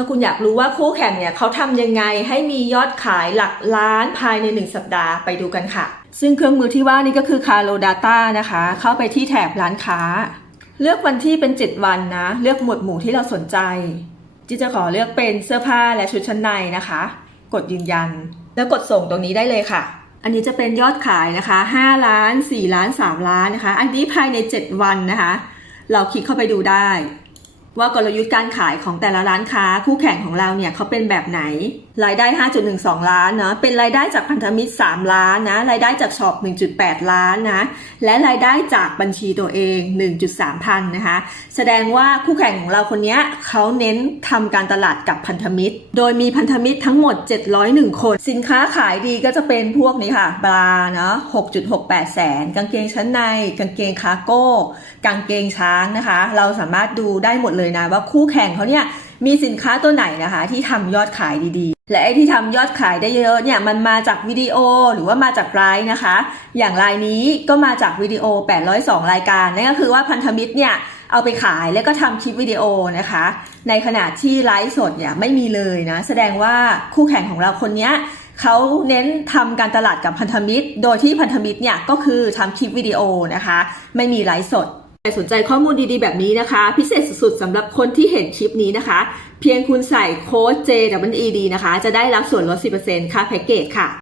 ถ้าคุณอยากรู้ว่าคู่แข่งเนี่ยเขาทำยังไงให้มียอดขายหลักล้านภายใน 1 สัปดาห์ไปดูกันค่ะ ซึ่งเครื่องมือที่ว่านี่ก็คือ Caro Data นะคะ เข้าไปที่แถบร้านค้า เลือกวันที่เป็น 7 วันนะ เลือกหมวดหมู่ที่เราสนใจจีจะขอเลือกเป็นเสื้อผ้าและชุดชั้นในนะคะ กดยืนยัน แล้วกดส่งตรงนี้ได้เลยค่ะ อันนี้จะเป็นยอดขายนะคะ5ล้าน4ล้าน3ล้านนะคะ อันนี้ภายใน 7 วันนะคะ เราคลิกเข้าไปดูได้ ว่ากลยุทธ์การขายของแต่ละร้านค้าคู่แข่งของเราเนี่ยเขาเป็นแบบไหน รายได้ 5.12 ล้านเนาะเป็นรายได้จากพันธมิตร 3 ล้านนะรายได้จากช็อป 1.8 ล้านนะและรายได้จากบัญชีตัวเอง 1.3 พันนะคะแสดงว่าคู่แข่งของเราคนนี้เขาเน้นทำการตลาดกับพันธมิตร โดยมีพันธมิตรทั้งหมด 701 คน สินค้าขายดีก็จะเป็นพวกนี้ค่ะบราเนาะ6.68 แสน กางเกงชั้นใน กางเกงคาร์โก้ กางเกงช้างนะคะ เราสามารถดูได้หมดเลยนะว่าคู่แข่งเขาเนี่ยมีสินค้าตัวไหนนะคะ ที่ทำยอดขายดีๆ และไอ้ที่ทำยอดขายได้เยอะเนี่ยมันมาจากวิดีโอหรือว่ามาจากไลน์นะคะ อย่างรายนี้ก็มาจากวิดีโอ 802 รายการนั่นก็คือว่าพันธมิตรเนี่ยเอาไปขายแล้วก็ทำคลิปวิดีโอนะคะ ในขณะที่ไลฟ์สดเนี่ยไม่มีเลยนะ แสดงว่าคู่แข่งของเราคนเนี้ยเขาเน้นทำการตลาดกับพันธมิตร โดยที่พันธมิตรเนี่ยก็คือทำคลิปวิดีโอนะคะ ไม่มีไลฟ์สด ครสนใจข้อมูลดีๆ แบบนี้นะคะ พิเศษสุดๆสำหรับคนที่เห็นคลิปนี้นะคะ เพียงคุณใส่โค้ด JWED นะคะ จะได้รับส่วนลด 10%ค่าแพ็กเกจค่ะ